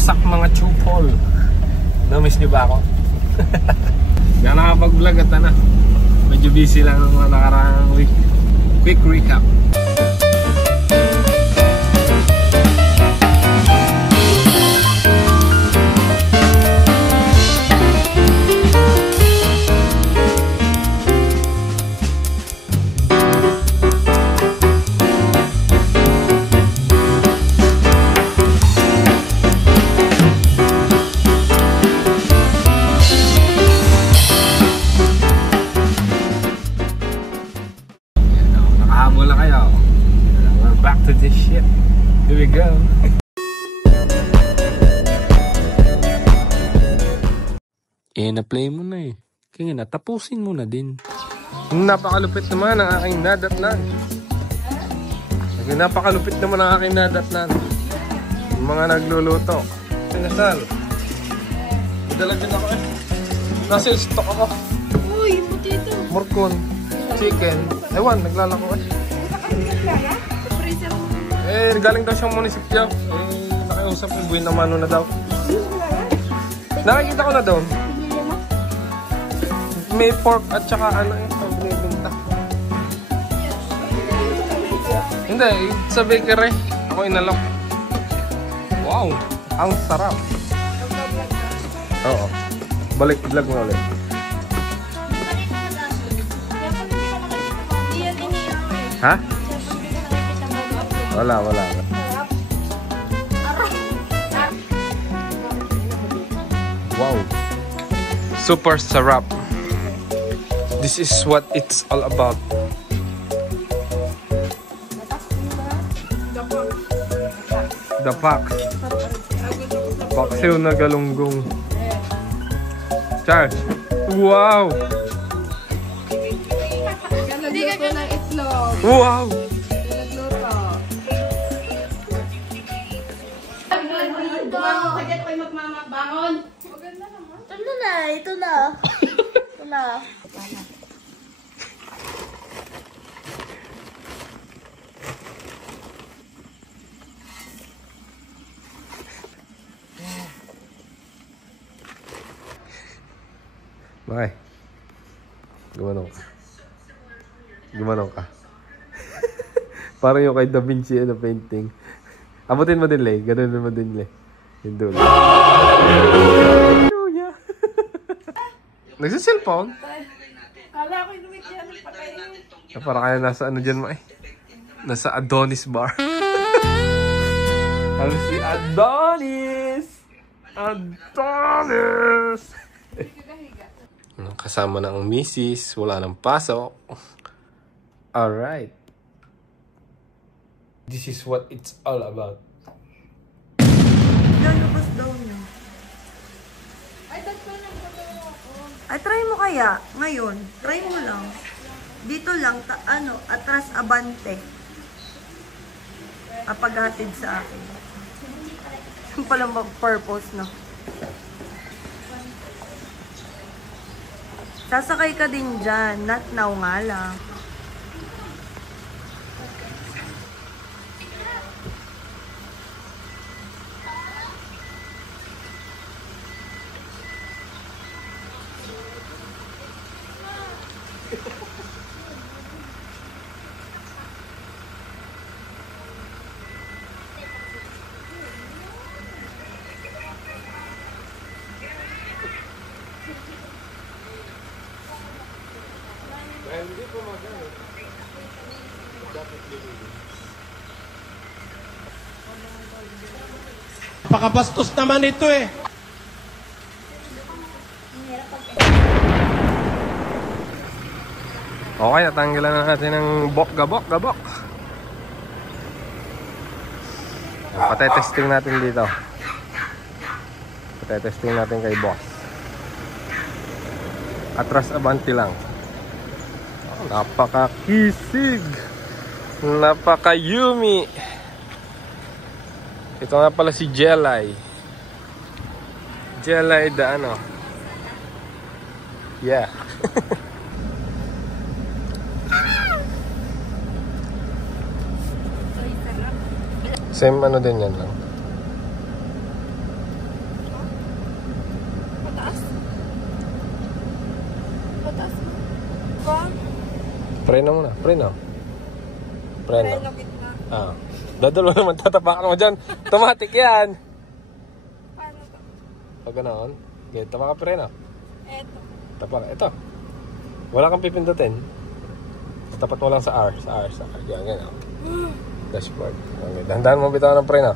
What's up mga chupol? Namiss niyo ba ako? Kaya nakapag-vlog at ano, medyo busy lang ng mga nakaraang week. Quick recap. To this ship. Here we go. Na-play mo na eh. Kaya na, tapusin mo na din. Napakalupit naman ang aking nadatnan. Napakalupit naman ang aking nadatnan. Yung mga nagluluto. Pinasal. Dala din ako eh. Nasa stock ako. Uy, potato. Morcon. Chicken. Ewan, naglalako eh. Galing daw siyang munisipyo. Nakiusap yung buwin na mano na daw. Nakikita ko na doon. May pork at saka ano yung binibinta. Hindi, sa bakery. Ako inalok. Wow, ang sarap. Oo. Balik vlog mo ulit. Ha? Wala. Wow. Super sarap. This is what it's all about. Dapak. Paksiw na galunggong. Charles. Wow. Hindi ka ng itlog. Wow. Ito na. Bye. Gumanong ka. Parang yung kay Da Vinci na painting. Abutin mo din, Lay. Ganun mo din, Lay. Yung dulo. Hallelujah. Nagsiselfone? Kala ko inuwit yan. Patayin. Para kaya nasa ano dyan mo eh. Nasa Adonis bar. Ano si Adonis? Adonis! Kasama na ang misis. Wala nang pasok. Alright. This is what it's all about. Lalabas daw niya. Ay, tatlo lang ako. Ay, try mo kaya. Ngayon. Try mo lang. Dito lang, atras abante. Paghatid sa akin. Yung palang mag-purpose, no? Sasakay ka din dyan. Not now nga lang. Hindi po magano. Dapat liligin. Pakabastos naman ito eh. Okay, natanggalan na natin ng gabok. Patetesting natin dito. Patetesting natin kay boss. Atras abante lang. Napaka-kisig. Napaka-yumi. Ito nga pala si Jelay. Jelay da ano. Yeah. Same ano din yan lang. Preno muna. Preno. Preno. Preno gitna. Ah. Dadalo naman tatapakan mo dyan. Automatic yan. Paano to? Pag ganoon. Okay, tapak ka preno. Eto. Tapak. Ito. Wala kang pipindutin. Tapat mo lang sa R. Sa R. Yan, yan. Dashboard. Okay. Dahan-dahan mo bitaw ng preno.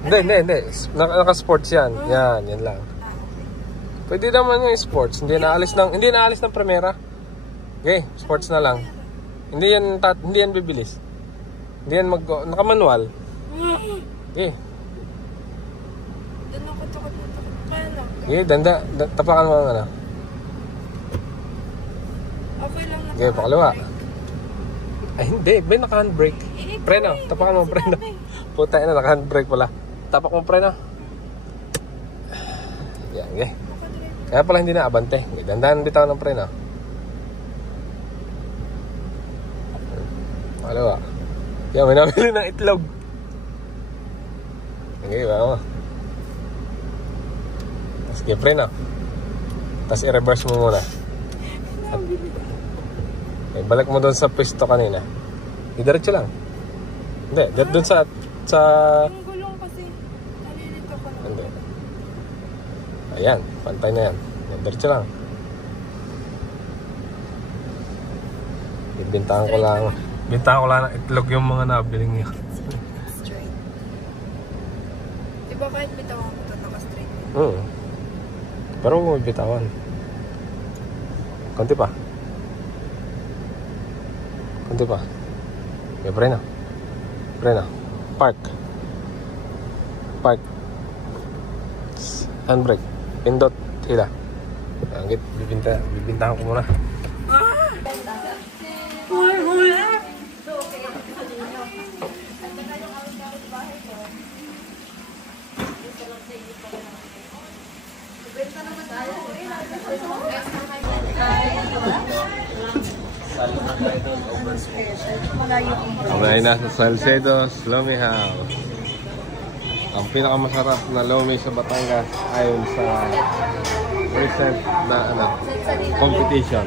Hindi. Naka-sports yan. Yan lang. Pwede naman yung sports. Hindi naalis ng Primera. Okay, sports na lang. Hindi yan bibilis. Hindi yan naka-manual. Okay. Doon ako takot. Paano? Okay, tapakan mo ang ano. Okay lang na. Okay, pakalawa. Ay, hindi. May naka-handbrake. Preno. Tapakan mo preno. Puta na, naka-handbrake pala. Tapak mo preno. Yan, okay. Kaya pala hindi na abante. Dandahan bitaw ng preno. Pakalawa. Yan, may nabili ng itlog. Okay, ba mo? Sige, preno. Tapos i-reverse mo muna. Okay, balik mo doon sa pwesto kanina. Diretso lang. Hindi, doon sa Yung gulong kasi. Nalilito ko na. hindi. Ayan, pantay na yan. Diretso lang. Bintahan ko lang ng itlog yung mga nabiling niya. Straight. Diba kahit bitawan ko ito, naka-straight? Pero may bitawan. Konti pa. Okay, preno. Park. Handbrake. Pindot. Hila. Angit. Bibintahan ko muna. Kami nasa Salcedo's Lomi House. Ang pinakamasarap na lomi sa Batangas ayon sa recent na competition.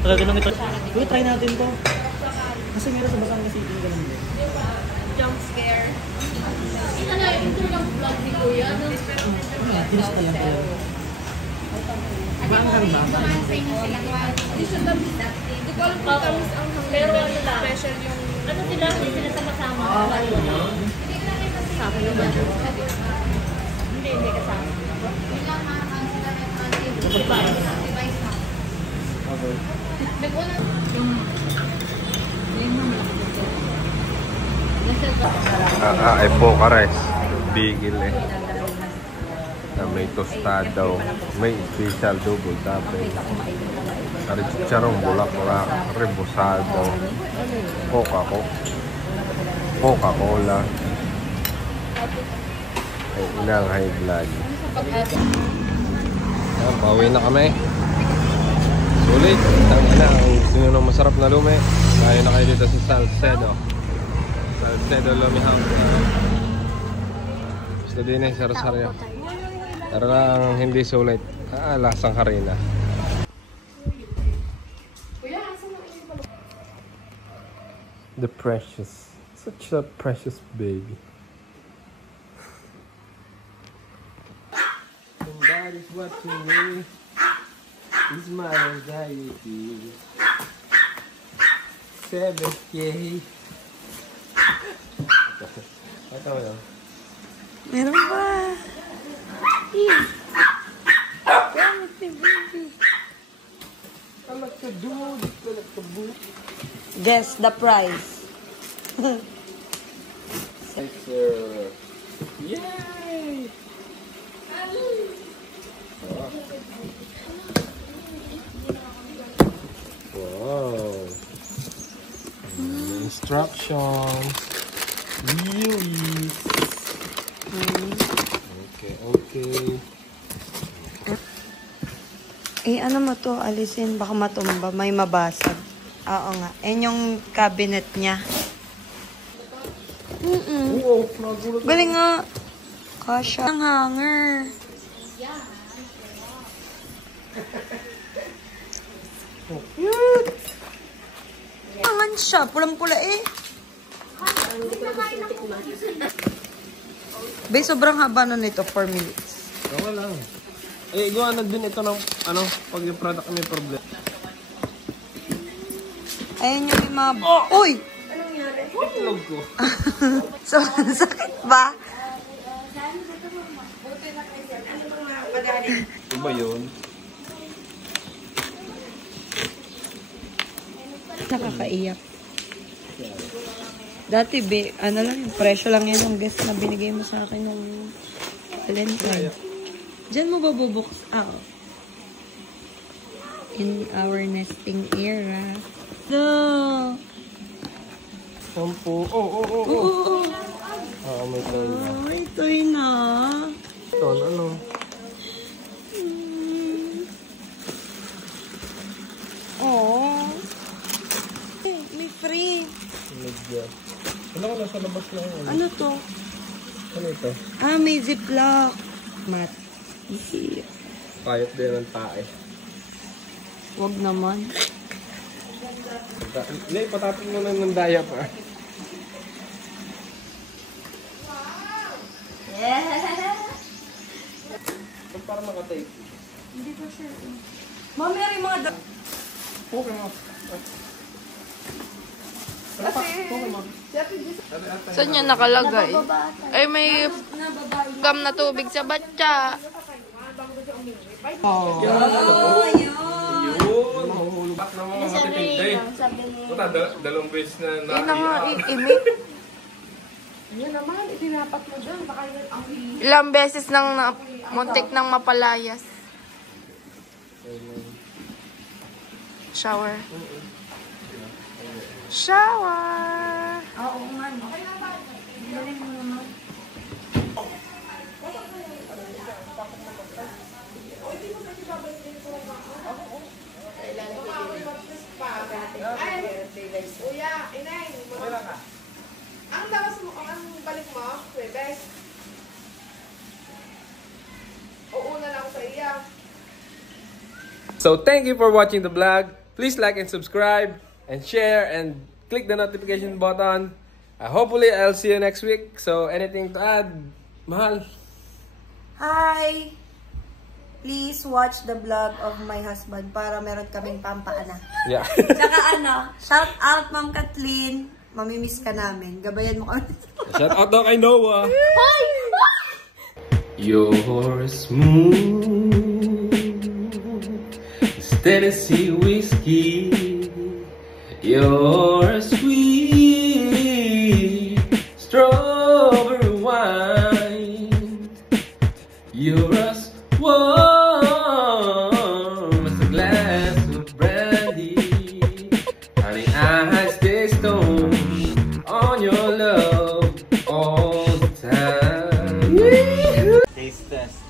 Talaga lang ito. Uy, try natin to. Kasi meron sa Batangas City yung ganun. Jump scare. Tinis ka lang tayo. Maanghang ba? Hindi ko alam kung tamis ang hanggang. Pero ano lang? Special yung... Ano sila? Hindi sila sama-sama. Kasama naman. Hindi kasama. Ay Pocares. Bigil eh. Na may tostado, may special double double. Chicharong bulak-bulak, rebosado, Coca-Cola. Ay, inang high blood. Ayan, pauwi na kami. Sulit. Ang gusto nyo ng masarap na lume. Kaya na kayo dito sa Salcedo Lomi House. Gusto din eh, sa Rosario. Pero lang hindi sulit. Lasang harina. The precious. Such a precious baby. And that is what you need. Is my anxiety. 7K. Ito mo lang. Meron ba? Guess the price. 7 Yay! Wow. Instructions. Release. Okay. Ano mo to, alisin, baka matumba, may mabasag. Oo nga, yan yung cabinet niya. Oo, nagulat. Galing nga. Kasha. Ang hanger. Cute. Angan siya, pulang-pula eh. Be, sobrang haba na nito, 4 minutes. Wala lang. Gawa na din ito ng, pag yung product may problem. Ayan yung mga... Uy! Itlog ko. So, sakit ba? Iba yun. Nakakaiyak. Dati, be, lang, presyo lang yan ng guest na binigay mo sa akin ng Valentine. Diyan mo ba bubuks? In our nesting era. No! Shampoo. Oo. May toy na. May toy na. Ito, ano? May free. Medyo. Wala ko nasa labas lang. Ano to? Ano ito? May ziplock. Mat. Kayot din ng tae. Wag naman. Hindi, patapin mo na ng daya pa. So, para makatape. Hindi ko sure. Mami, may mga Okay, ma. Saan yan nakalagay? Ay, may gam na tubig sa batya. Yun, mahuhulog back na mga matitintay. Puta, dalawang beses na Yun na nga, imit. Yun naman, itinapat mo dyan. Baka yun ang Ilang beses nang muntik nang mapalayas. Shower. Shower. Oo nga. Galing mo naman. Kuya, inay. Ang labas mo, ang balik mo, Webes. Uuna lang sa iya. So, thank you for watching the vlog. Please like and subscribe and share and click the notification button. Hopefully, I'll see you next week. So, anything to add? Mahal. Hi! Please watch the vlog of my husband para meron kaming pampaana. Yeah. Tsaka shout out Ma'am Kathleen. Mamimiss ka namin. Gabayan mo kami. Shout out daw kay Noah. Hi! You're smooth as Tennessee whiskey. You're sweet strawberry wine. You're as warm as a glass of brandy. Honey, I stay stoned on your love all the time. Taste test.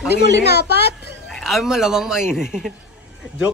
Hindi mo linapat? Ay, malawang mainit. Joke.